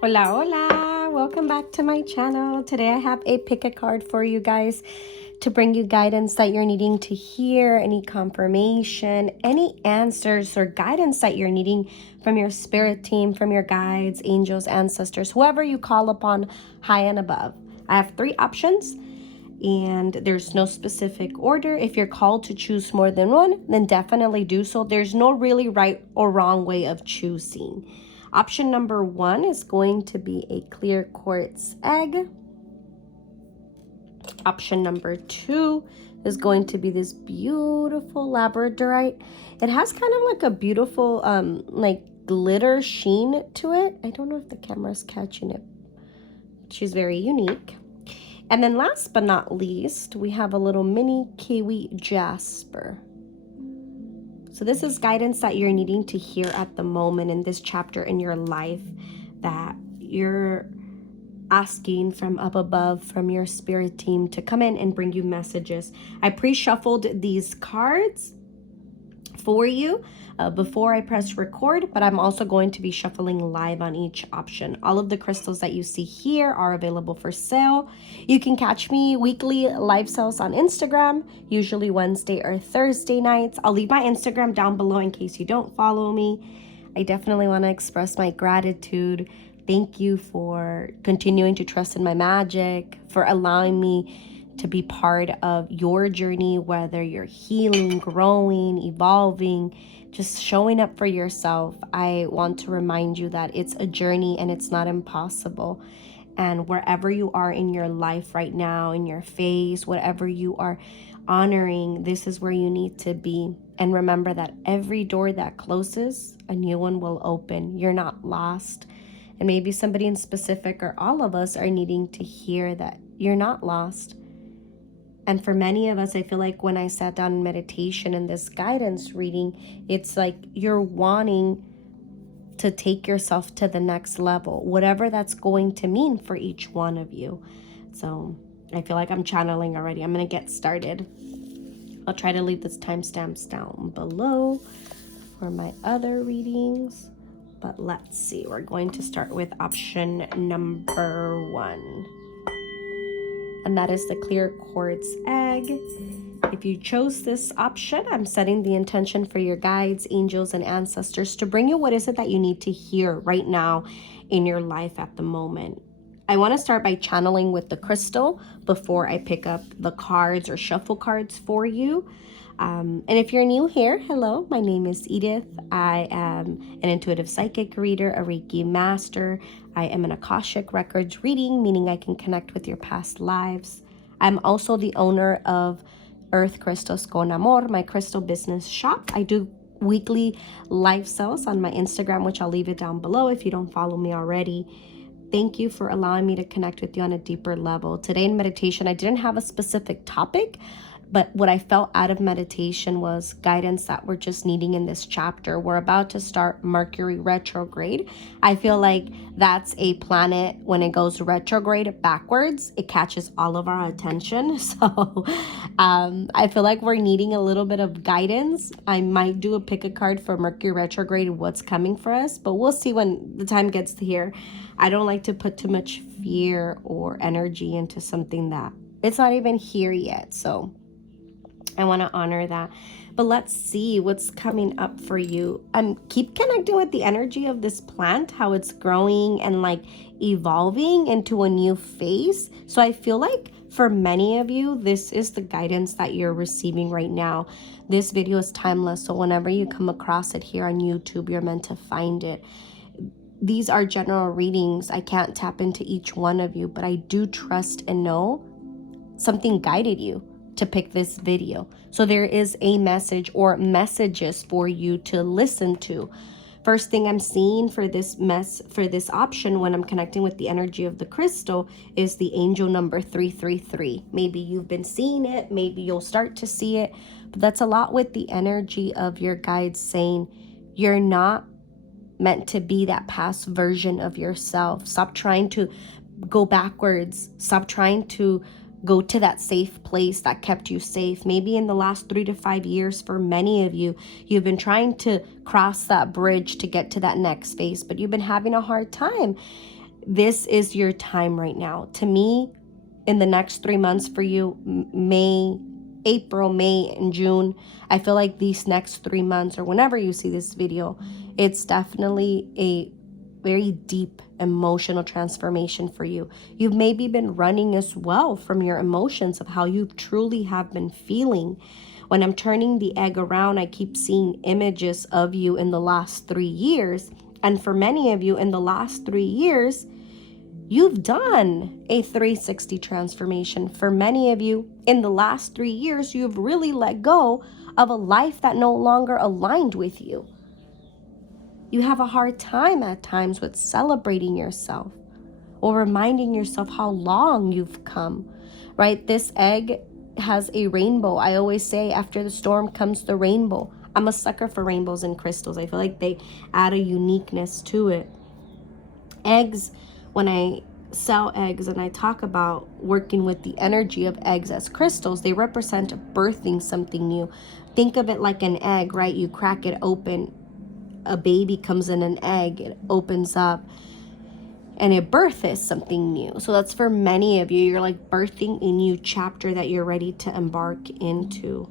Hola, hola! Welcome back to my channel. Today I have a pick a card for you guys to bring you guidance that you're needing to hear, any confirmation, any answers or guidance that you're needing from your spirit team, from your guides, angels, ancestors, whoever you call upon high and above. I have 3 options and there's no specific order. If you're called to choose more than one, then definitely do so. There's no really right or wrong way of choosing. Option number 1 is going to be a clear quartz egg. Option number 2 is going to be this beautiful labradorite. It has kind of like a beautiful like glitter sheen to it. I don't know if the camera's catching it. She's very unique. And then last but not least, we have a little mini Kiwi Jasper. So this is guidance that you're needing to hear at the moment in this chapter in your life, that you're asking from up above, from your spirit team, to come in and bring you messages. I pre-shuffled these cards for you before I press record, but I'm also going to be shuffling live on each option. All of the crystals that you see here are available for sale. You can catch me weekly live sales on Instagram, usually Wednesday or Thursday nights. I'll leave my Instagram down below in case you don't follow me. I definitely want to express my gratitude. Thank you for continuing to trust in my magic, for allowing me to be part of your journey, whether you're healing, growing, evolving, just showing up for yourself. I want to remind you that it's a journey and it's not impossible. And wherever you are in your life right now, in your phase, whatever you are honoring, this is where you need to be. And remember that every door that closes, a new one will open. You're not lost. And maybe somebody in specific or all of us are needing to hear that you're not lost. And for many of us, I feel like when I sat down in meditation and this guidance reading, it's like you're wanting to take yourself to the next level, whatever that's going to mean for each one of you. So I feel like I'm channeling already. I'm going to get started. I'll try to leave this timestamps down below for my other readings. But let's see. We're going to start with option number 1. And that is the clear quartz egg. If you chose this option, I'm setting the intention for your guides, angels, and ancestors to bring you what is it that you need to hear right now in your life at the moment. I want to start by channeling with the crystal before I pick up the cards or shuffle cards for you. And if you're new here, hello, my name is Edith. I am an intuitive psychic reader, a Reiki master. I am an Akashic Records reading, meaning I can connect with your past lives. I'm also the owner of Earth Crystals con Amor, my crystal business shop. I do weekly live sales on my Instagram, which I'll leave it down below if you don't follow me already. Thank you for allowing me to connect with you on a deeper level. Today in meditation, I didn't have a specific topic, but what I felt out of meditation was guidance that we're just needing in this chapter. We're about to start Mercury retrograde. I feel like that's a planet, when it goes retrograde backwards, it catches all of our attention. So I feel like we're needing a little bit of guidance. I might do a pick a card for Mercury retrograde, what's coming for us, but we'll see when the time gets to here. I don't like to put too much fear or energy into something that it's not even here yet. So I want to honor that. But let's see what's coming up for you. Keep connecting with the energy of this plant, how it's growing and like evolving into a new phase. So I feel like for many of you, this is the guidance that you're receiving right now. This video is timeless. So whenever you come across it here on YouTube, you're meant to find it. These are general readings. I can't tap into each one of you, but I do trust and know something guided you to pick this video. So there is a message or messages for you to listen to. First thing I'm seeing for this option when I'm connecting with the energy of the crystal is the angel number 333. Maybe you've been seeing it, maybe you'll start to see it, but that's a lot with the energy of your guides saying you're not meant to be that past version of yourself. Stop trying to go backwards. Stop trying to go to that safe place that kept you safe. Maybe in the last 3 to 5 years, for many of you, you've been trying to cross that bridge to get to that next phase, but you've been having a hard time. this is your time right now. To me, in the next 3 months for you, April, May, and June, I feel like these next 3 months, or whenever you see this video, it's definitely a very deep emotional transformation for you. You've maybe been running as well from your emotions of how you truly have been feeling. When I'm turning the egg around, I keep seeing images of you in the last 3 years. And for many of you in the last 3 years, you've done a 360 transformation. For many of you in the last 3 years, you've really let go of a life that no longer aligned with you. You have a hard time at times with celebrating yourself or reminding yourself how long you've come, right? This egg has a rainbow. I always say after the storm comes the rainbow. I'm a sucker for rainbows and crystals. I feel like they add a uniqueness to it. Eggs, when I sell eggs and I talk about working with the energy of eggs as crystals, they represent birthing something new. Think of it like an egg, right? You crack it open, a baby comes in an egg, it opens up, and it births something new. So that's for many of you. You're like birthing a new chapter that you're ready to embark into.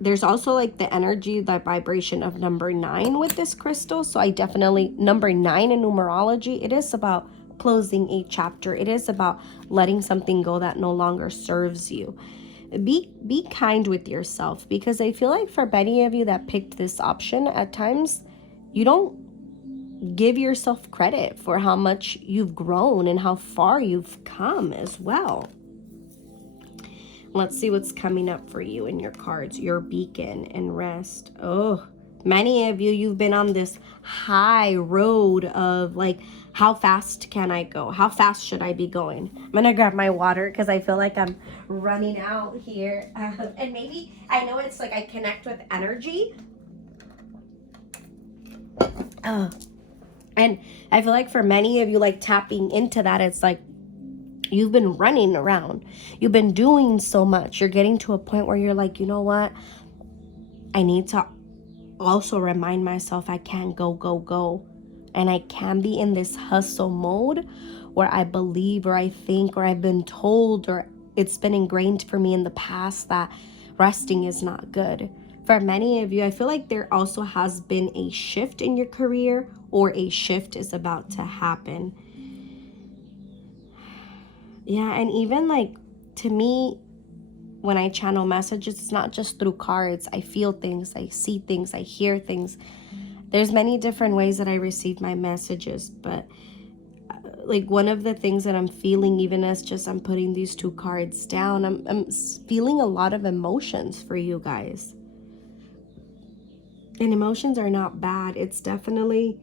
There's also like the energy, the vibration of number 9 with this crystal. So I definitely, number 9 in numerology, it is about closing a chapter. It is about letting something go that no longer serves you. Be kind with yourself, because I feel like for many of you that picked this option, at times you don't give yourself credit for how much you've grown and how far you've come as well. Let's see what's coming up for you in your cards. Your beacon and rest. Oh, many of you, you've been on this high road of like, how fast can I go? How fast should I be going? I'm going to grab my water because I feel like I'm running out here. And maybe, I know it's like I connect with energy. And I feel like for many of you, like tapping into that, it's like, you've been running around. You've been doing so much. You're getting to a point where you're like, you know what? I need to also remind myself I can't go. And I can be in this hustle mode where I believe or I think or I've been told or it's been ingrained for me in the past that resting is not good. For many of you, I feel like there also has been a shift in your career, or a shift is about to happen. Yeah, and even like, to me, when I channel messages, it's not just through cards. I feel things, I see things, I hear things. There's many different ways that I receive my messages, but like one of the things that I'm feeling, even as just I'm putting these 2 cards down, I'm feeling a lot of emotions for you guys. And emotions are not bad. It's definitely,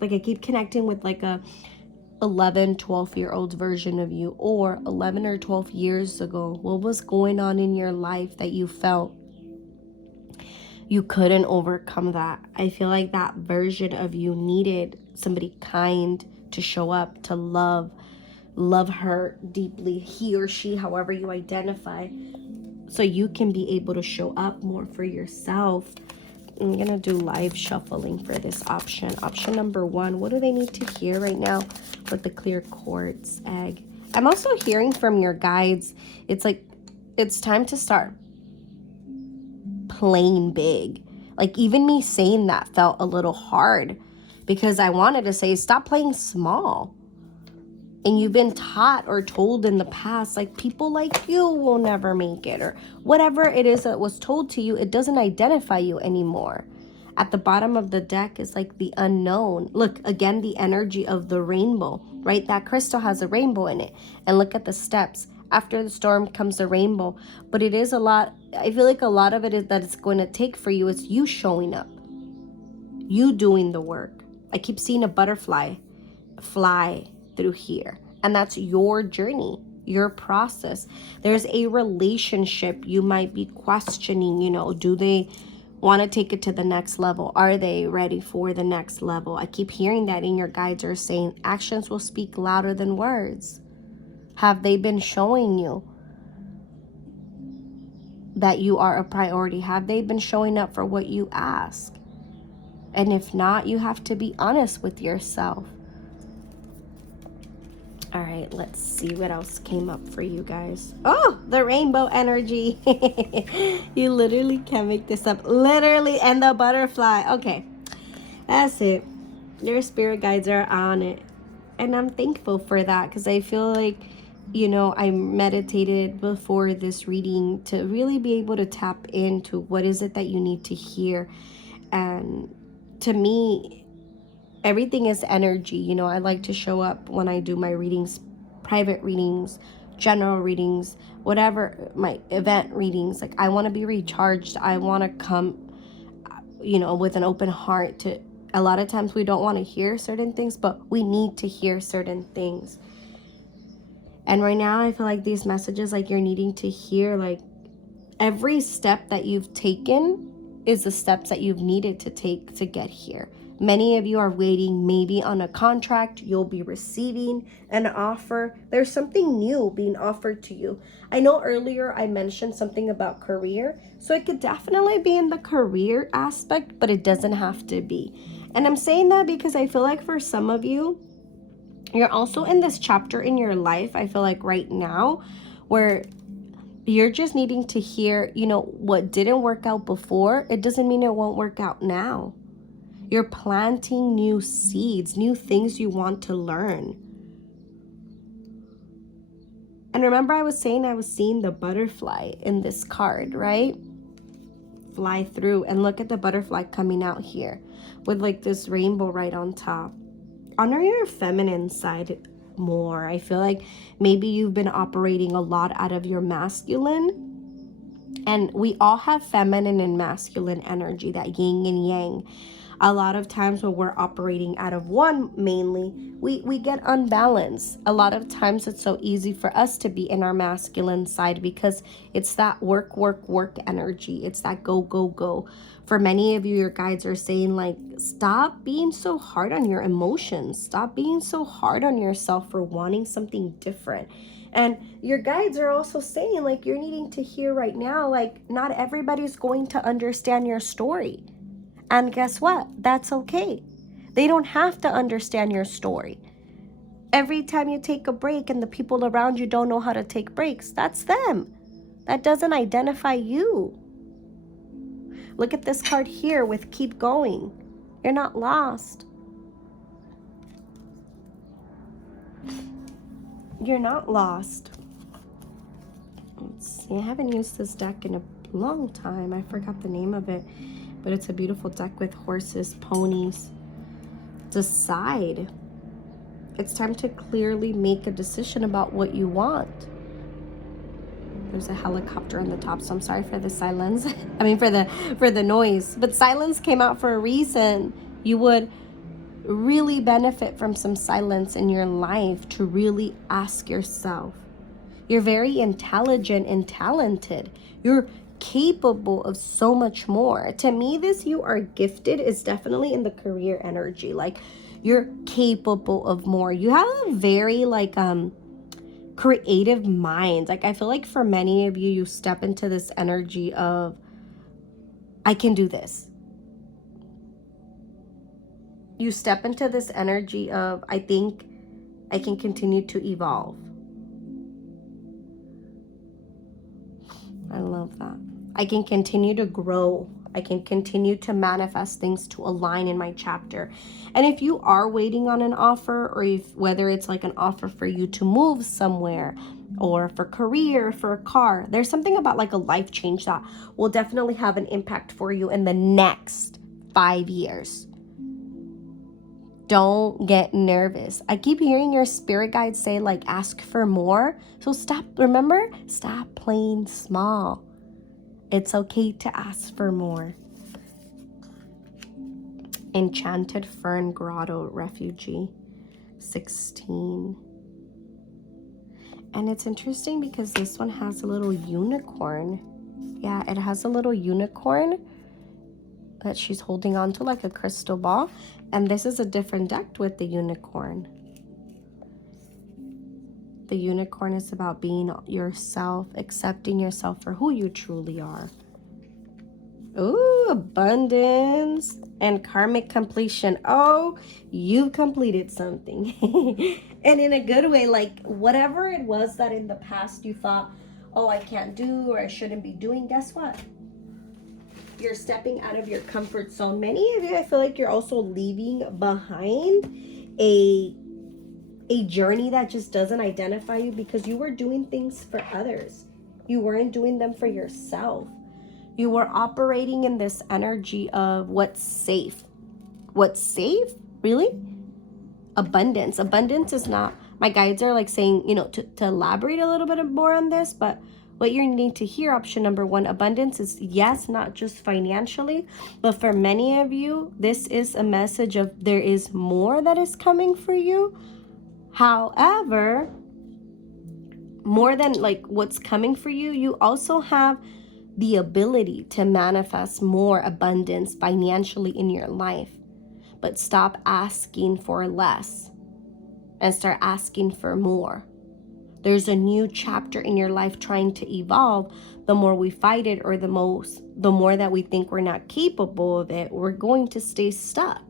like I keep connecting with like a 11, 12-year-old version of you, or 11 or 12 years ago. What was going on in your life that you felt you couldn't overcome that? I feel like that version of you needed somebody kind to show up, to love her deeply, he or she, however you identify, so you can be able to show up more for yourself. I'm gonna do live shuffling for this option. Option number 1, what do they need to hear right now with the clear quartz egg? I'm also hearing from your guides, it's like it's time to start playing big. Like even me saying that felt a little hard, because I wanted to say stop playing small. And you've been taught or told in the past, like people like you will never make it, or whatever it is that was told to you, it doesn't identify you anymore. At the bottom of the deck is like the unknown. Look, again, the energy of the rainbow, right? That crystal has a rainbow in it. And look at the steps. After the storm comes the rainbow. But it is a lot, I feel like a lot of it is that it's going to take for you is you showing up. You doing the work. I keep seeing a butterfly fly through here, and that's your journey, your process. There's a relationship you might be questioning, you know, do they want to take it to the next level? Are they ready for the next level? I keep hearing that in your guides are saying actions will speak louder than words. Have they been showing you that you are a priority? Have they been showing up for what you ask? And if not, you have to be honest with yourself. All right, let's see what else came up for you guys. Oh, the rainbow energy. You literally can't make this up. Literally, and the butterfly. Okay, that's it. Your spirit guides are on it. And I'm thankful for that, because I feel like, you know, I meditated before this reading to really be able to tap into what is it that you need to hear. And to me, everything is energy. You know, I like to show up when I do my readings, private readings, general readings, whatever, my event readings. Like, I want to be recharged. I want to come, you know, with an open heart. To a lot of times we don't want to hear certain things, but we need to hear certain things. And right now I feel like these messages, like, you're needing to hear, like, every step that you've taken is the steps that you've needed to take to get here. Many of you are waiting maybe on a contract. You'll be receiving an offer. There's something new being offered to you. I know earlier I mentioned something about career, so it could definitely be in the career aspect, but it doesn't have to be. And I'm saying that because I feel like for some of you, you're also in this chapter in your life, I feel like right now, where you're just needing to hear, you know, what didn't work out before, it doesn't mean it won't work out now. You're planting new seeds, new things you want to learn. And remember, I was saying I was seeing the butterfly in this card, right? Fly through, and look at the butterfly coming out here with like this rainbow right on top. Honor your feminine side more. I feel like maybe you've been operating a lot out of your masculine, and we all have feminine and masculine energy, that yin and yang. A lot of times when we're operating out of one mainly, we get unbalanced. A lot of times it's so easy for us to be in our masculine side because it's that work energy. It's that go, go, go. For many of you, your guides are saying, like, stop being so hard on your emotions. Stop being so hard on yourself for wanting something different. And your guides are also saying, like, you're needing to hear right now, like, not everybody's going to understand your story. And guess what? That's okay. They don't have to understand your story. Every time you take a break and the people around you don't know how to take breaks, that's them. That doesn't identify you. Look at this card here with keep going. You're not lost. You're not lost. Let's see. I haven't used this deck in a long time. I forgot the name of it. But it's a beautiful deck with horses, ponies. Decide. It's time to clearly make a decision about what you want. There's a helicopter on the top, so I'm sorry for the silence. I mean, for the noise. But silence came out for a reason. You would really benefit from some silence in your life to really ask yourself. You're very intelligent and talented. You're capable of so much more. To me, this you are gifted is definitely in the career energy. Like, you're capable of more. You have a very like creative mind. Like, I feel like for many of you, you step into this energy of, I can do this. You step into this energy of, I think I can continue to evolve. I love that. I can continue to grow. I can continue to manifest things to align in my chapter. And if you are waiting on an offer, or if whether it's like an offer for you to move somewhere, or for career, for a car, there's something about like a life change that will definitely have an impact for you in the next 5 years. Don't get nervous. I keep hearing your spirit guides say, like, ask for more. So stop playing small. It's okay to ask for more. Enchanted Fern Grotto Refugee 16. And it's interesting because this one has a little unicorn. Yeah, it has a little unicorn that she's holding on to like a crystal ball. And this is a different deck with the unicorn. The unicorn is about being yourself, accepting yourself for who you truly are. Ooh, abundance. And karmic completion. Oh, you completed something. And in a good way, like whatever it was that in the past you thought, oh, I can't do or I shouldn't be doing, guess what? You're stepping out of your comfort zone. Many of you, I feel like you're also leaving behind a journey that just doesn't identify you, because you were doing things for others. You weren't doing them for yourself. You were operating in this energy of what's safe. What's safe? Really? Abundance. Abundance is not, my guides are like saying, you know, to elaborate a little bit more on this, but what you're needing to hear, option number one, abundance is, yes, not just financially, but for many of you, this is a message of there is more that is coming for you. However, more than like what's coming for you, you also have the ability to manifest more abundance financially in your life. But stop asking for less and start asking for more. There's a new chapter in your life trying to evolve. The more we fight it, or the more that we think we're not capable of it, we're going to stay stuck.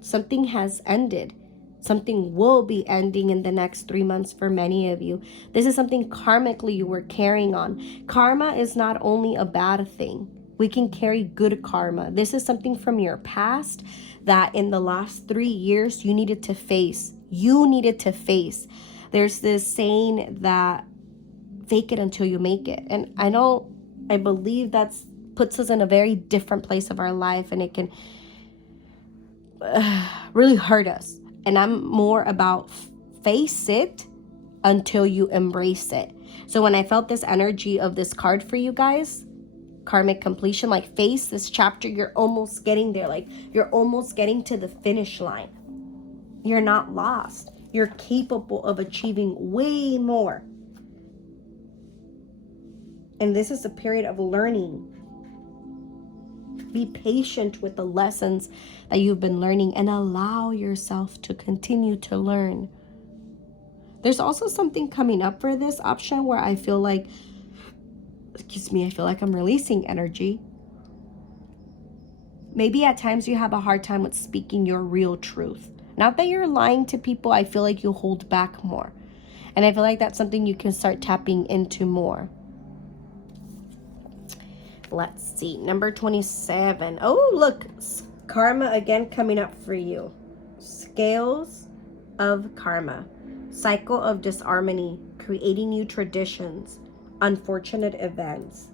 Something has ended. Something will be ending in the next 3 months for many of you. This is something karmically you were carrying on. Karma is not only a bad thing. We can carry good karma. This is something from your past that in the last 3 years you needed to face. You needed to face. There's this saying that fake it until you make it. And I believe that's puts us in a very different place of our life, and it can really hurt us. And I'm more about face it until you embrace it. So when I felt this energy of this card for you guys, karmic completion, like face this chapter, you're almost getting there. Like you're almost getting to the finish line. You're not lost. You're capable of achieving way more. And this is a period of learning. Be patient with the lessons that you've been learning and allow yourself to continue to learn. There's also something coming up for this option where I feel like, I feel like I'm releasing energy. Maybe at times you have a hard time with speaking your real truth. Not that you're lying to people, I feel like you hold back more. And I feel like that's something you can start tapping into more. Let's see, number 27. Oh, look, karma again coming up for you. Scales of karma. Cycle of disharmony. Creating new traditions. Unfortunate events.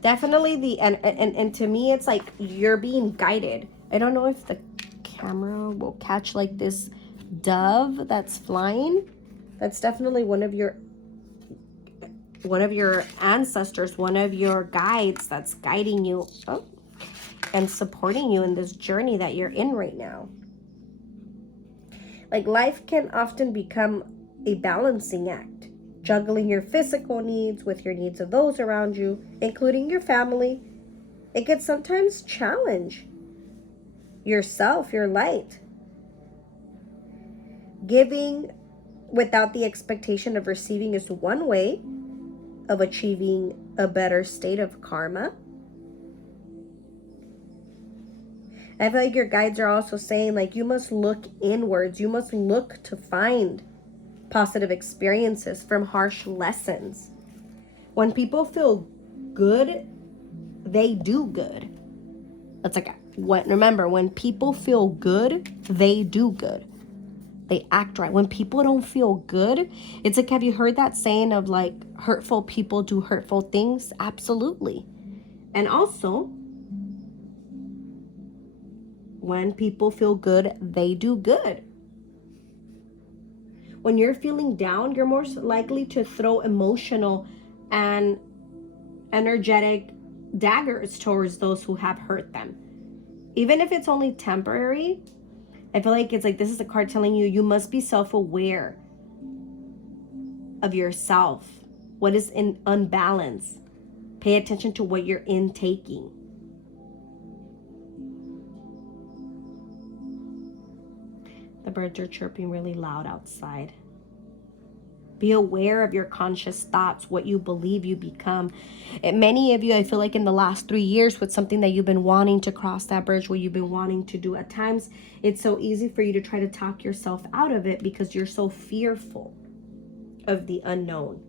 Definitely and to me it's like you're being guided. I don't know if the camera will catch like this dove that's flying. That's definitely one of your ancestors, one of your guides that's guiding you and supporting you in this journey that you're in right now. Like life can often become a balancing act, juggling your physical needs with your needs of those around you, including your family. It could sometimes challenge yourself, your light. Giving without the expectation of receiving is one way of achieving a better state of karma. I feel like your guides are also saying like you must look inwards. You must look to find positive experiences from harsh lessons. When people feel good, they do good. That's like remember, when people feel good, they do good. They act right. When people don't feel good, it's like, have you heard that saying of like hurtful people do hurtful things? Absolutely. And also, when people feel good, they do good. When you're feeling down, you're more likely to throw emotional and energetic daggers towards those who have hurt them. Even if it's only temporary, I feel like it's like this is a card telling you you must be self-aware of yourself. What is in unbalance? Pay attention to what you're intaking. The birds are chirping really loud outside. Be aware of your conscious thoughts, what you believe you become. And many of you, I feel like in the last 3 years, with something that you've been wanting to cross that bridge, what you've been wanting to do, at times, it's so easy for you to try to talk yourself out of it because you're so fearful of the unknown.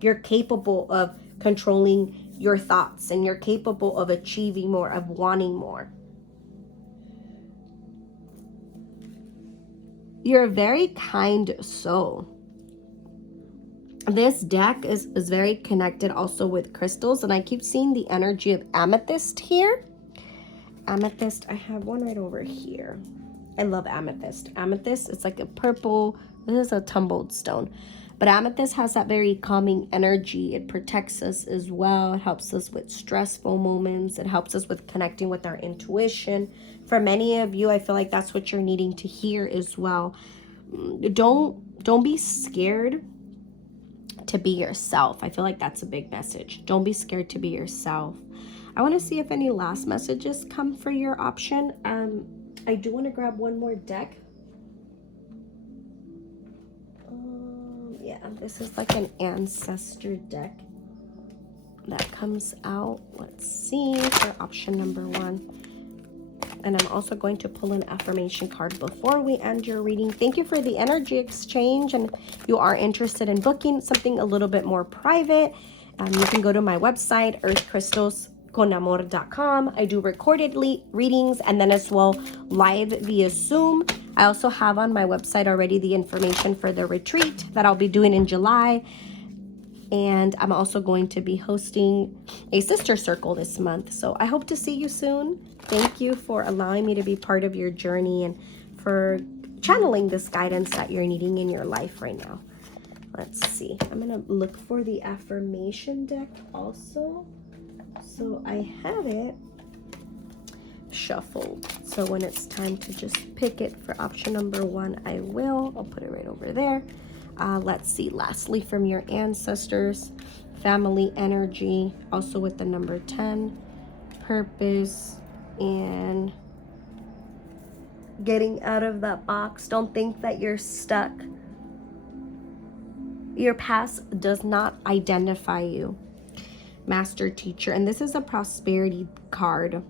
You're capable of controlling your thoughts, and you're capable of achieving more, of wanting more. You're a very kind soul. This deck is very connected also with crystals, and I keep seeing the energy of amethyst here. Amethyst, I have one right over here. I love amethyst. Amethyst, it's like a purple, this is a tumbled stone. But amethyst has that very calming energy. It protects us as well. It helps us with stressful moments. It helps us with connecting with our intuition. For many of you, I feel like that's what you're needing to hear as well. Don't be scared to be yourself. I feel like that's a big message. Don't be scared to be yourself. I want to see if any last messages come for your option. I do want to grab one more deck. Yeah, this is like an ancestor deck that comes out. Let's see for option number 1. And I'm also going to pull an affirmation card before we end your reading. Thank you for the energy exchange. And if you are interested in booking something a little bit more private, you can go to my website, earthcrystalsconamor.com. I do recorded readings and then as well live via Zoom. I also have on my website already the information for the retreat that I'll be doing in July. And I'm also going to be hosting a sister circle this month. So I hope to see you soon. Thank you for allowing me to be part of your journey and for channeling this guidance that you're needing in your life right now. Let's see. I'm going to look for the affirmation deck also. So I have it shuffled. So when it's time to just pick it for option number 1, I will. I'll put it right over there. Let's see. Lastly, from your ancestors, family energy, also with the number 10, purpose, and getting out of that box. Don't think that you're stuck. Your past does not identify you. Master teacher, and this is a prosperity card.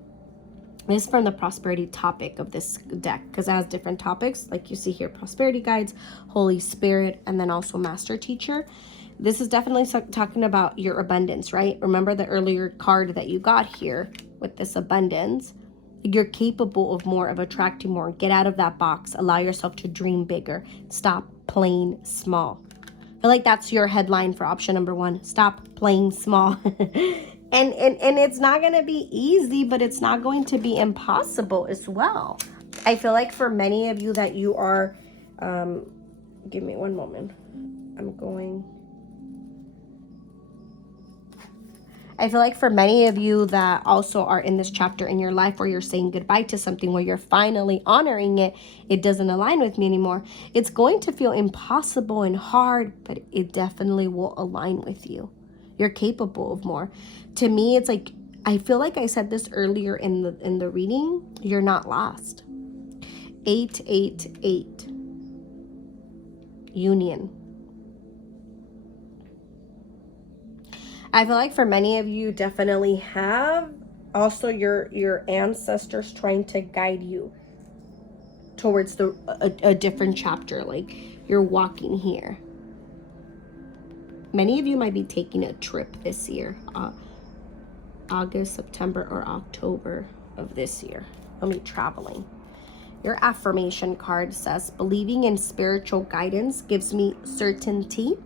This is from the prosperity topic of this deck because it has different topics, like you see here: prosperity guides, Holy Spirit, and then also master teacher. This is definitely talking about your abundance, right? Remember the earlier card that you got here with this abundance. You're capable of more, of attracting more. Get out of that box. Allow yourself to dream bigger. Stop playing small. I feel like that's your headline for option number 1. Stop playing small. And it's not going to be easy, but it's not going to be impossible as well. I feel like for many of you that you are, give me one moment. I feel like for many of you that also are in this chapter in your life where you're saying goodbye to something, where you're finally honoring it, it doesn't align with me anymore. It's going to feel impossible and hard, but it definitely will align with you. You're capable of more. To me, it's like, I feel like I said this earlier in the reading, you're not lost. 888. Union. I feel like for many of you definitely have also your ancestors trying to guide you towards a different chapter. Like you're walking here. Many of you might be taking a trip this year, August, September, or October of this year. You'll be traveling. Your affirmation card says, believing in spiritual guidance gives me certainty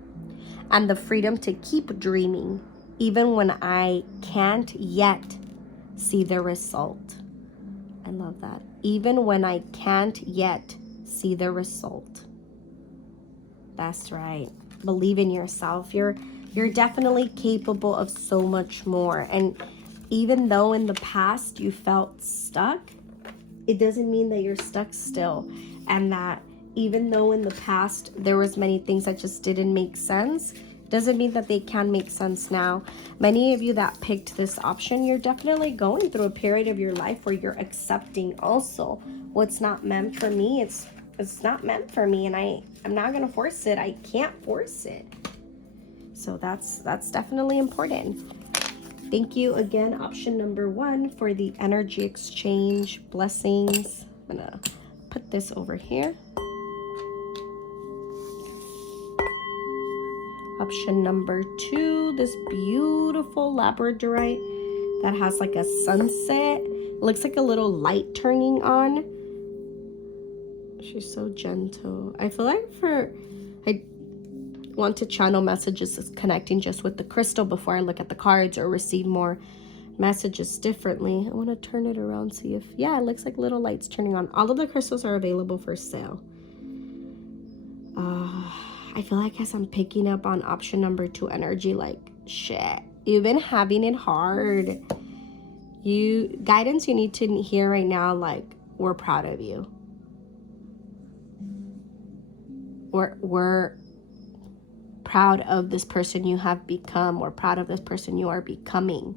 and the freedom to keep dreaming, even when I can't yet see the result. I love that. Even when I can't yet see the result. That's right. Believe in yourself. You're definitely capable of so much more. And even though in the past you felt stuck, it doesn't mean that you're stuck still. And that even though in the past there was many things that just didn't make sense, doesn't mean that they can make sense now. Many of you that picked this option, you're definitely going through a period of your life where you're accepting also what's not meant for me. it's not meant for me, and I'm not gonna force it. I can't force it. So that's definitely important. Thank you again, option number 1, for the energy exchange. Blessings. I'm gonna put this over here. Option number 2, this beautiful Labradorite that has like a sunset. It looks like a little light turning on. She's so gentle. I feel like I want to channel messages connecting just with the crystal before I look at the cards or receive more messages differently. I want to turn it around, see if, yeah, it looks like little lights turning on. All of the crystals are available for sale. I feel like as I'm picking up on option number 2 energy, like, shit, you've been having it hard. Guidance you need to hear right now, like, we're proud of you. We're proud of this person you have become. We're proud of this person you are becoming.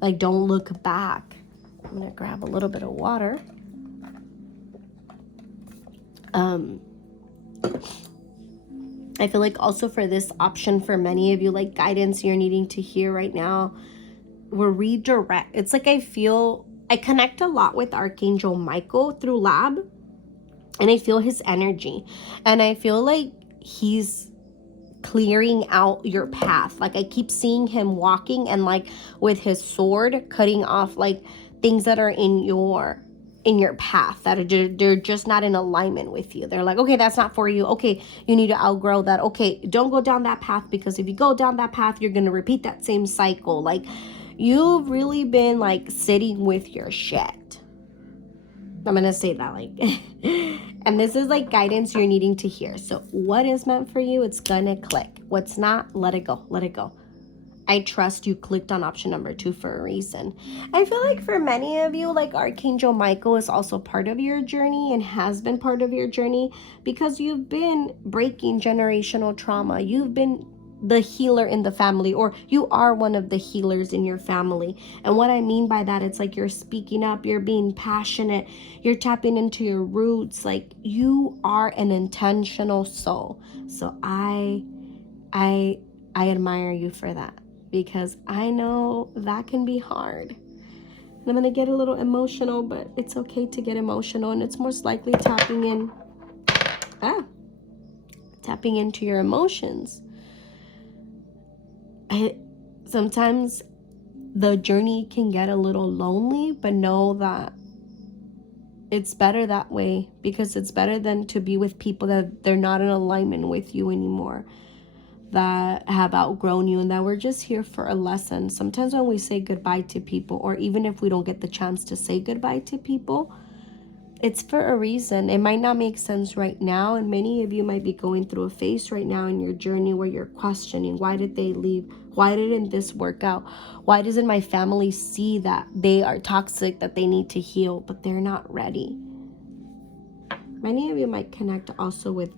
Like, don't look back. I'm gonna grab a little bit of water. I feel like also for this option, for many of you, like, guidance you're needing to hear right now, we're redirect. It's like I connect a lot with Archangel Michael through Lab, and I feel his energy, and I feel like he's clearing out your path. Like, I keep seeing him walking and like with his sword cutting off like things that are in your path that are they're just not in alignment with you. They're like, okay, that's not for you. Okay, you need to outgrow that. Okay, don't go down that path, because if you go down that path, you're gonna repeat that same cycle. Like, you've really been like sitting with your shit. I'm gonna say that, like, and this is like guidance you're needing to hear. So what is meant for you, it's gonna click. What's not, let it go, let it go. I trust you clicked on option number 2 for a reason. I feel like for many of you, like, Archangel Michael is also part of your journey and has been part of your journey, because you've been breaking generational trauma. You've been the healer in the family, or you are one of the healers in your family. And what I mean by that, it's like you're speaking up, you're being passionate, you're tapping into your roots. Like, you are an intentional soul. So I admire you for that, because I know that can be hard. And I'm gonna get a little emotional, but it's okay to get emotional, and it's most likely tapping into your emotions. Sometimes the journey can get a little lonely, but know that it's better that way, because it's better than to be with people that they're not in alignment with you anymore, that have outgrown you, and that we're just here for a lesson. Sometimes when we say goodbye to people, or even if we don't get the chance to say goodbye to people, it's for a reason. It might not make sense right now, and many of you might be going through a phase right now in your journey where you're questioning, why did they leave? Why didn't this work out? Why doesn't my family see that they are toxic, that they need to heal, but they're not ready? Many of you might connect also with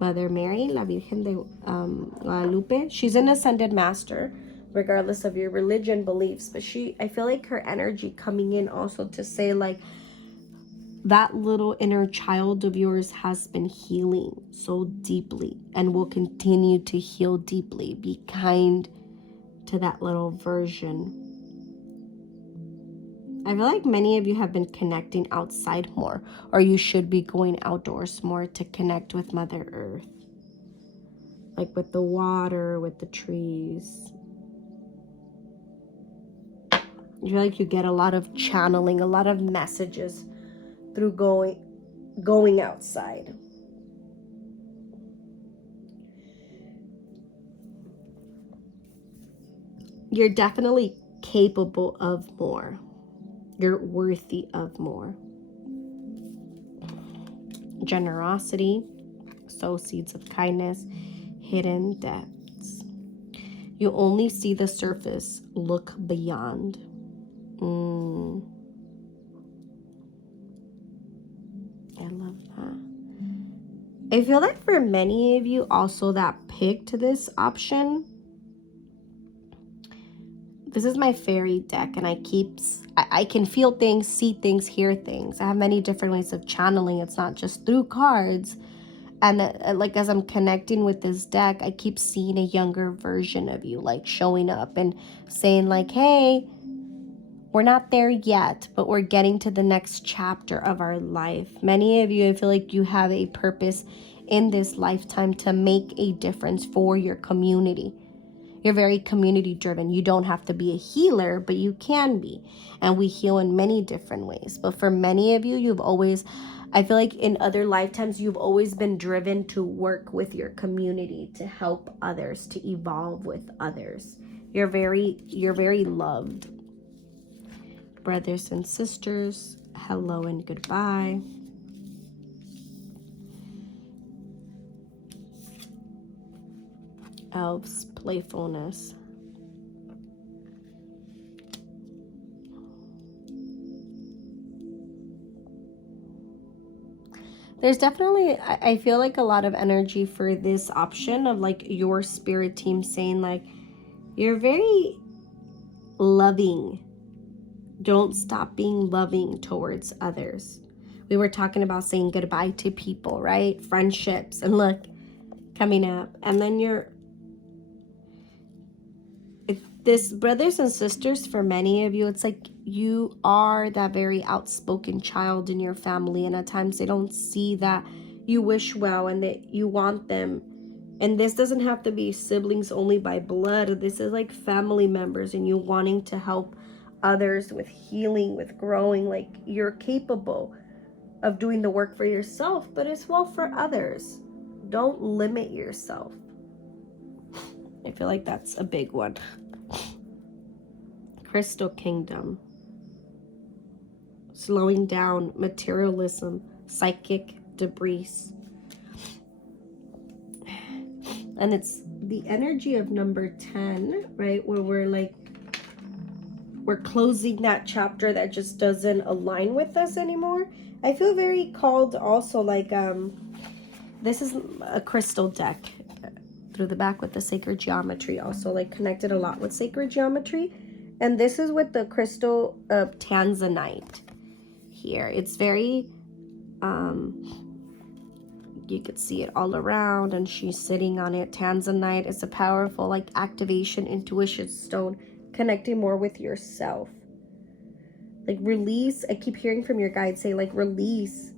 Mother Mary, La Virgen de Guadalupe. She's an ascended master, regardless of your religion beliefs. But I feel like her energy coming in also to say, like, that little inner child of yours has been healing so deeply and will continue to heal deeply. Be kind to that little version. I feel like many of you have been connecting outside more, or you should be going outdoors more to connect with Mother Earth. Like with the water, with the trees. I feel like you get a lot of channeling, a lot of messages through going outside. You're definitely capable of more. You're worthy of more. Generosity, sow seeds of kindness, hidden depths. You only see the surface, look beyond. I love that. I feel like for many of you also that picked this option, This is my fairy deck, and I can feel things, see things, hear things. I have many different ways of channeling. It's not just through cards. And like as I'm connecting with this deck, I keep seeing a younger version of you like showing up and saying like, hey, we're not there yet, but we're getting to the next chapter of our life. Many of you, I feel like you have a purpose in this lifetime to make a difference for your community. You're very community driven. You don't have to be a healer, but you can be. And we heal in many different ways. But for many of you, I feel like in other lifetimes, you've always been driven to work with your community, to help others, to evolve with others. You're very loved. Brothers and sisters, hello and goodbye. Elves, playfulness. There's definitely, I feel like a lot of energy for this option of like your spirit team saying like, you're very loving. Don't stop being loving towards others. We were talking about saying goodbye to people, right? Friendships, and look, coming up. And then this brothers and sisters, for many of you, it's like you are that very outspoken child in your family, and at times they don't see that you wish well and that you want them. And this doesn't have to be siblings only by blood. This is like family members and you wanting to help others with healing, with growing. Like you're capable of doing the work for yourself, but as well for others. Don't limit yourself. I feel like that's a big one. Crystal Kingdom. Slowing down, materialism, psychic debris. And it's the energy of number 10, right? Where we're closing that chapter that just doesn't align with us anymore. I feel very called also like, this is a crystal deck through the back with the sacred geometry, also like connected a lot with sacred geometry. And this is with the crystal of tanzanite here. It's very, you could see it all around, and she's sitting on it. Tanzanite is a powerful like activation intuition stone, connecting more with yourself. Like release, I keep hearing from your guides say like release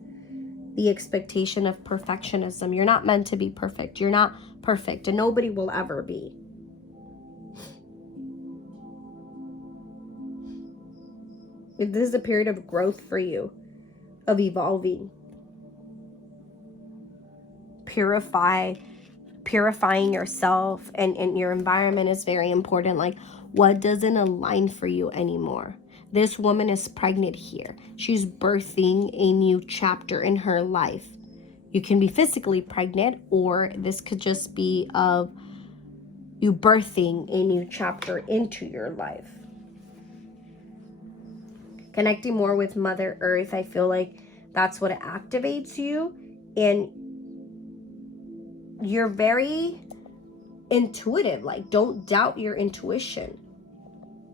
the expectation of perfectionism. You're not meant to be perfect. You're not perfect, and nobody will ever be. This is a period of growth for you, of evolving. Purifying yourself and your environment is very important. Like what doesn't align for you anymore? This woman is pregnant here. She's birthing a new chapter in her life. You can be physically pregnant, or this could just be of you birthing a new chapter into your life. Connecting more with Mother Earth, I feel like that's what activates you. And you're very intuitive. Like, don't doubt your intuition.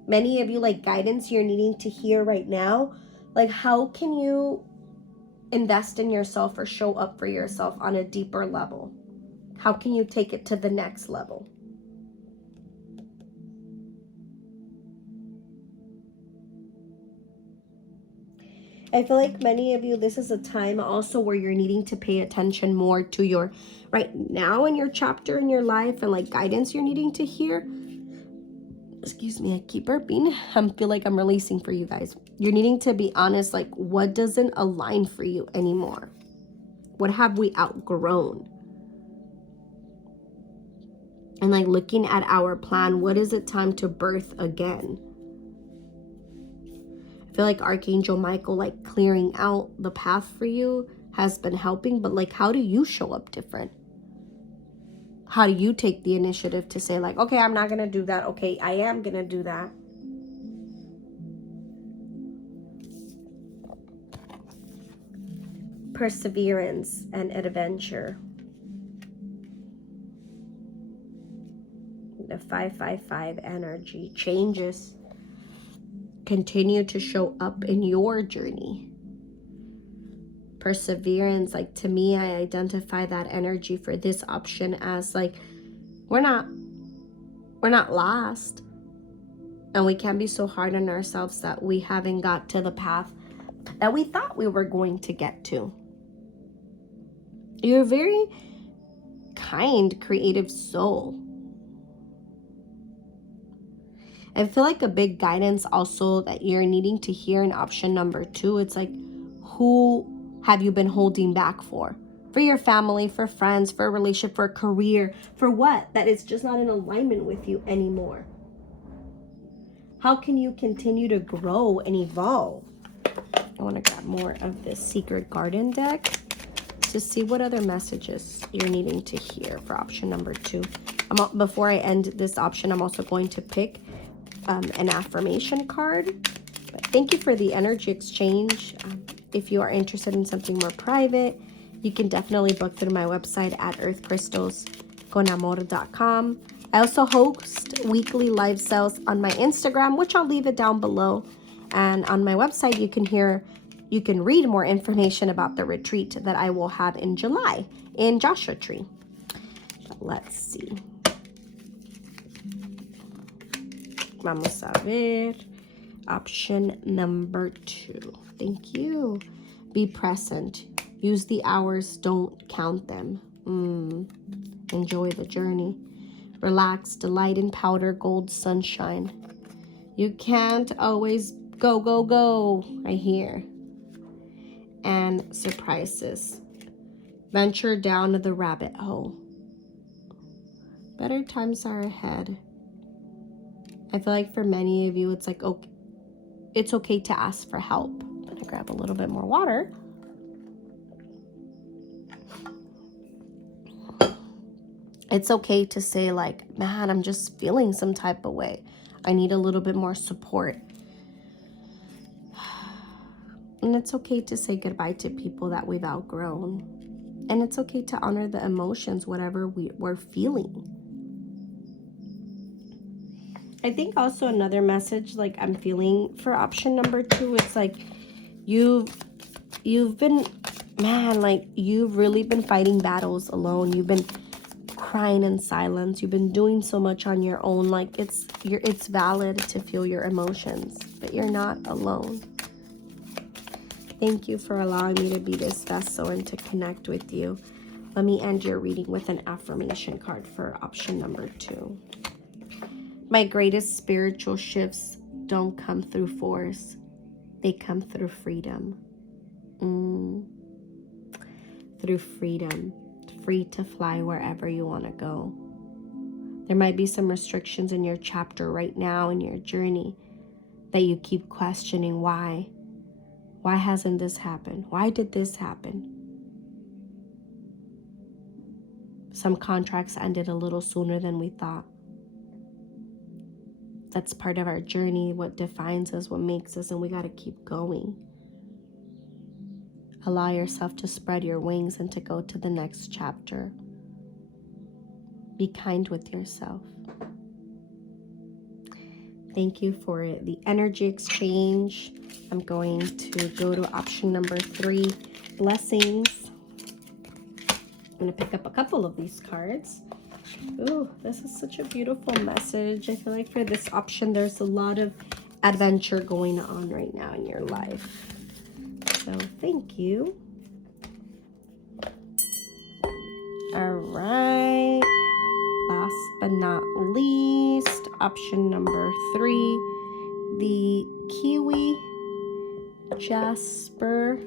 Many of you, like, guidance you're needing to hear right now. Like, how can you invest in yourself or show up for yourself on a deeper level? How can you take it to the next level? I feel like many of you, this is a time also where you're needing to pay attention more to your right now in your chapter in your life, and like guidance you're needing to hear. Excuse me, I keep burping. I feel like I'm releasing for you guys. You're needing to be honest, like what doesn't align for you anymore? What have we outgrown? And like looking at our plan, what is it time to birth again? I feel like Archangel Michael, like clearing out the path for you has been helping, but like how do you show up different? How do you take the initiative to say like, okay, I'm not gonna do that. Okay, I am gonna do that. Perseverance and adventure. the 555 energy. Changes continue to show up in your journey. Perseverance, like to me, I identify that energy for this option as like we're not lost, and we can't be so hard on ourselves that we haven't got to the path that we thought we were going to get to. You're a very kind, creative soul. I feel like a big guidance also that you're needing to hear in option number 2, it's like, who have you been holding back for? For your family, for friends, for a relationship, for a career, for what? That is just not in alignment with you anymore. How can you continue to grow and evolve? I want to grab more of this Secret Garden deck to see what other messages you're needing to hear for option number 2. Before I end this option, I'm also going to pick an affirmation card. But thank you for the energy exchange. If you are interested in something more private, you can definitely book through my website at earthcrystalsconamor.com. I also host weekly live sales on my Instagram, which I'll leave it down below. And on my website, you can read more information about the retreat that I will have in July in Joshua Tree. But let's see. Vamos a ver. Option number 2. Thank you. Be present. Use the hours. Don't count them. Enjoy the journey. Relax. Delight in powder gold sunshine. You can't always go, go, go, I hear. And surprises. Venture down the rabbit hole. Better times are ahead. I feel like for many of you, it's like, okay, it's okay to ask for help. I'm gonna grab a little bit more water. It's okay to say like, man, I'm just feeling some type of way. I need a little bit more support. And it's okay to say goodbye to people that we've outgrown. And it's okay to honor the emotions, whatever we're feeling. I think also another message like I'm feeling for option number 2, it's like you've been, man, like you've really been fighting battles alone. You've been crying in silence. You've been doing so much on your own. Like it's valid to feel your emotions, but you're not alone. Thank you for allowing me to be this vessel and to connect with you. Let me end your reading with an affirmation card for option number 2. My greatest spiritual shifts don't come through force. They come through freedom. Through freedom. Free to fly wherever you want to go. There might be some restrictions in your chapter right now in your journey that you keep questioning why. Why hasn't this happened? Why did this happen? Some contracts ended a little sooner than we thought. That's part of our journey, what defines us, what makes us, and we got to keep going. Allow yourself to spread your wings and to go to the next chapter. Be kind with yourself. Thank you for the energy exchange. I'm going to go to option number 3, blessings. I'm going to pick up a couple of these cards. Ooh, this is such a beautiful message. I feel like for this option, there's a lot of adventure going on right now in your life. So thank you. All right. Last but not least, option number 3, the Kiwi Jasper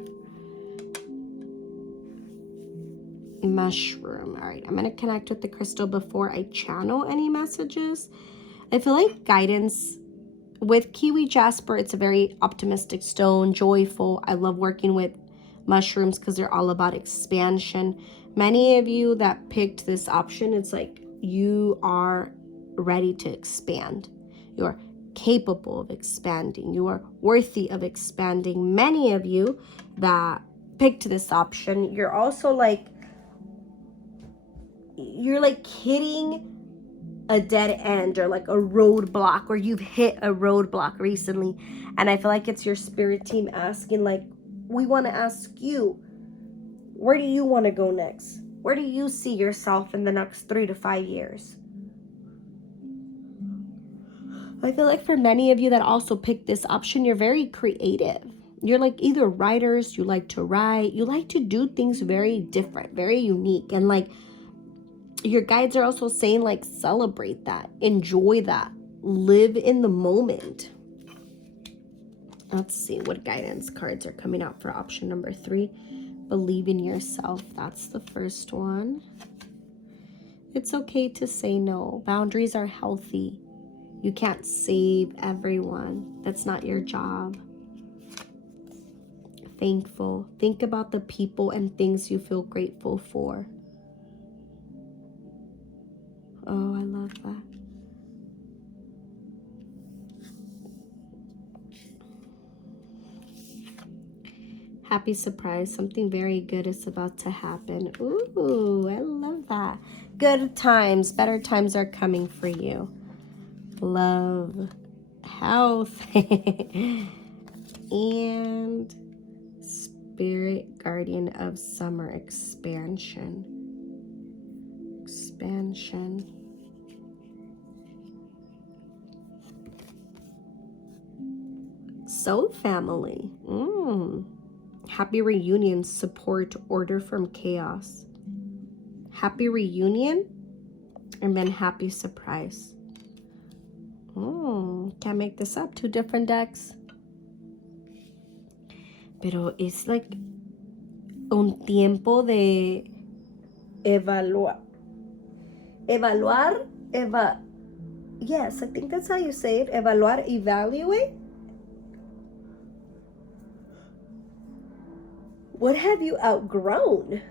mushroom. All right, I'm going to connect with the crystal before I channel any messages. I feel like guidance with Kiwi Jasper, it's a very optimistic stone, joyful. I love working with mushrooms because they're all about expansion. Many of you that picked this option, it's like you are ready to expand. You are capable of expanding. You are worthy of expanding. Many of you that picked this option, you're also like, you're like hitting a dead end or like a roadblock, or you've hit a roadblock recently. And I feel like it's your spirit team asking, like, we want to ask you, where do you want to go next? Where do you see yourself in the next 3 to 5 years? I feel like for many of you that also picked this option, you're very creative. You're like either writers, you like to write, you like to do things very different, very unique. And like your guides are also saying, like, celebrate that, enjoy that, live in the moment. Let's see what guidance cards are coming out for option number 3. Believe in yourself. That's the first one. It's okay to say no. Boundaries are healthy. You can't save everyone. That's not your job. Thankful. Think about the people and things you feel grateful for. Oh, I love that. Happy surprise. Something very good is about to happen. Ooh, I love that. Good times, better times are coming for you. Love, health, and spirit guardian of summer, expansion. Soul family. Happy reunion, support, order from chaos. Happy reunion, and then happy surprise. Can't make this up. 2 different decks. Pero it's like un tiempo de yes, I think that's how you say it. Evaluate. What have you outgrown?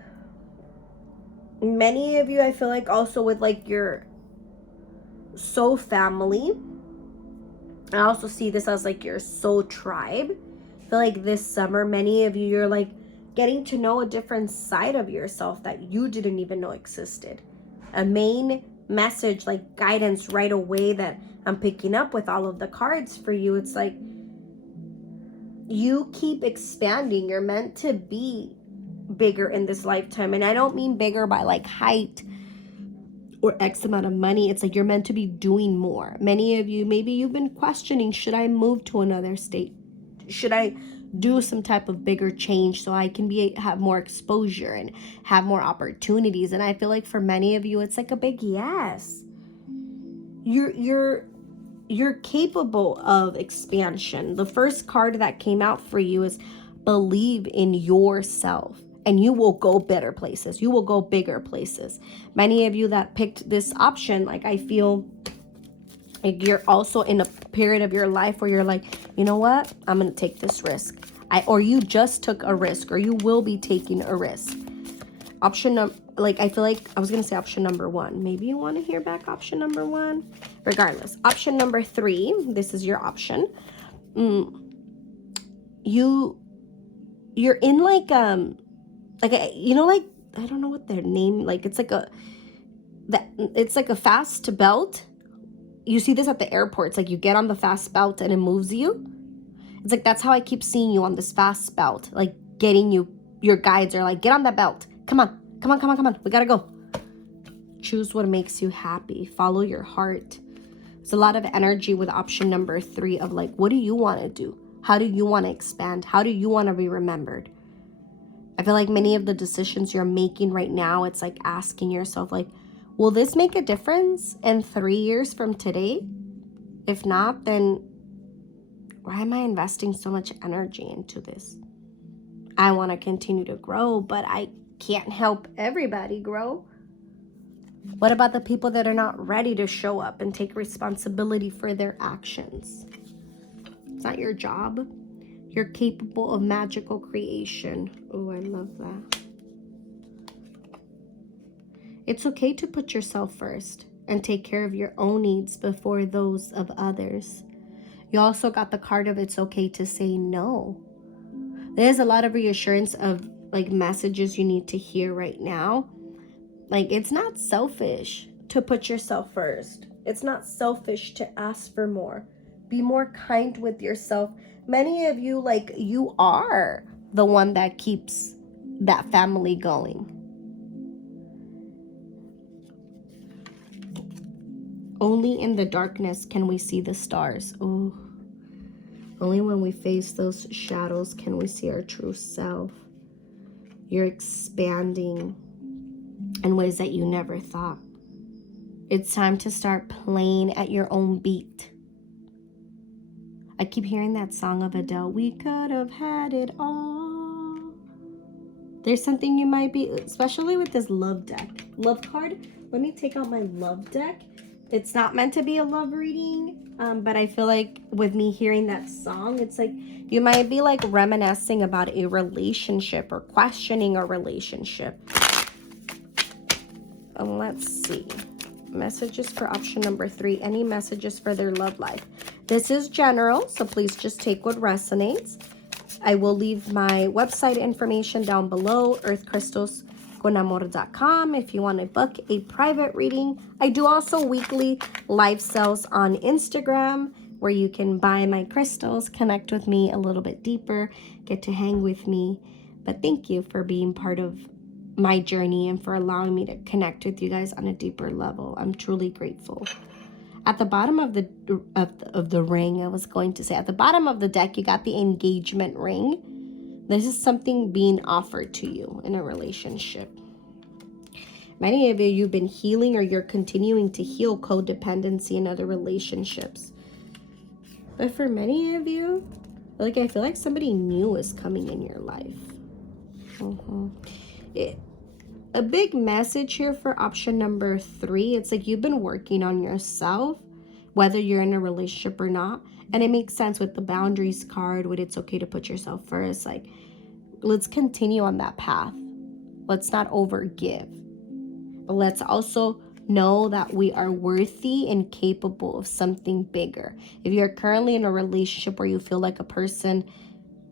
Many of you, I feel like, also with like your soul family. I also see this as like your soul tribe. I feel like this summer, many of you, you're like getting to know a different side of yourself that you didn't even know existed. A main message, like guidance right away that I'm picking up with all of the cards for you. It's like you keep expanding. You're meant to be bigger in this lifetime. And I don't mean bigger by like height or X amount of money. It's like you're meant to be doing more. Many of you, maybe you've been questioning, should I move to another state? Should I do some type of bigger change so I can have more exposure and have more opportunities? And I feel like for many of you, it's like a big yes. You're capable of expansion. The first card that came out for you is believe in yourself. And you will go better places. You will go bigger places. Many of you that picked this option, like I feel like you're also in a period of your life where you're like, you know what? I'm going to take this risk. Or you just took a risk, or you will be taking a risk. I feel like I was going to say option number 1. Maybe you want to hear back option number 1. Regardless. Option number 3, this is your option. You're in like you know, like, I don't know what their name, like it's like a fast belt. You see this at the airports, like you get on the fast belt and it moves you. It's like that's how I keep seeing you on this fast belt, like getting you. Your guides are like, get on that belt, come on, we gotta go. Choose what makes you happy, follow your heart. There's a lot of energy with option number 3 of like, what do you want to do? How do you want to expand? How do you want to be remembered? I feel like many of the decisions you're making right now, it's like asking yourself, like, will this make a difference in 3 years from today? If not, then why am I investing so much energy into this? I want to continue to grow, but I can't help everybody grow. What about the people that are not ready to show up and take responsibility for their actions? It's not your job. You're capable of magical creation. Oh, I love that. It's okay to put yourself first and take care of your own needs before those of others. You also got the card of it's okay to say no. There's a lot of reassurance of like messages you need to hear right now. Like, it's not selfish to put yourself first. It's not selfish to ask for more. Be more kind with yourself. Many of you, like, you are the one that keeps that family going. Only in the darkness can we see the stars. Ooh. Only when we face those shadows can we see our true self. You're expanding in ways that you never thought. It's time to start playing at your own beat. I keep hearing that song of Adele, we could have had it all. There's something you might be, especially with this love deck. Love card. Let me take out my love deck. It's not meant to be a love reading, but I feel like with me hearing that song, it's like you might be like reminiscing about a relationship or questioning a relationship. Let's see. Messages for option number 3. Any messages for their love life? This is general, so please just take what resonates. I will leave my website information down below, earthcrystalsconamor.com, if you want to book a private reading. I do also weekly live sales on Instagram where you can buy my crystals, connect with me a little bit deeper, get to hang with me. But thank you for being part of my journey and for allowing me to connect with you guys on a deeper level. I'm truly grateful. At the bottom of the ring, I was going to say, at the bottom of the deck, you got the engagement ring. This is something being offered to you in a relationship. Many of you, you've been healing or you're continuing to heal codependency in other relationships. But for many of you, like, I feel like somebody new is coming in your life. A big message here for option number 3. It's like you've been working on yourself, whether you're in a relationship or not. And it makes sense with the boundaries card, with it's okay to put yourself first. Like, let's continue on that path. Let's not overgive. But let's also know that we are worthy and capable of something bigger. If you're currently in a relationship where you feel like a person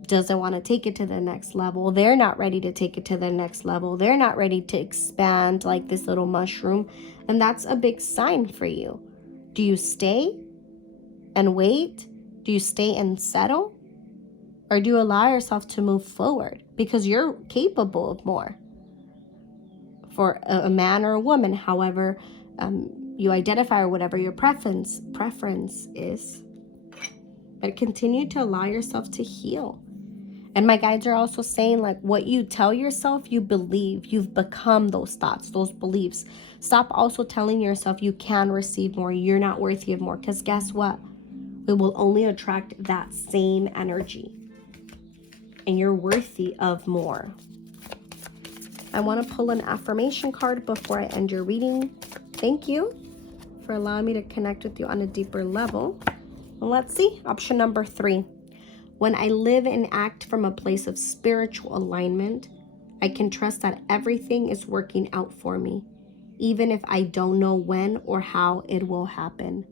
doesn't want to take it to the next level, they're not ready to take it to the next level, they're not ready to expand like this little mushroom, and that's a big sign for you. Do you stay and wait? Do you stay and settle? Or do you allow yourself to move forward because you're capable of more? For a man or a woman, however you identify, or whatever your preference is, but continue to allow yourself to heal. And my guides are also saying, like, what you tell yourself, you believe. You've become those thoughts, those beliefs. Stop also telling yourself you can receive more, you're not worthy of more, because guess what? It will only attract that same energy. And you're worthy of more. I want to pull an affirmation card before I end your reading. Thank you for allowing me to connect with you on a deeper level. Well, let's see. Option number 3. When I live and act from a place of spiritual alignment, I can trust that everything is working out for me, even if I don't know when or how it will happen.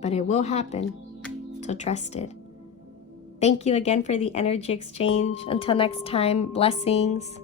But it will happen, so trust it. Thank you again for the energy exchange. Until next time, blessings.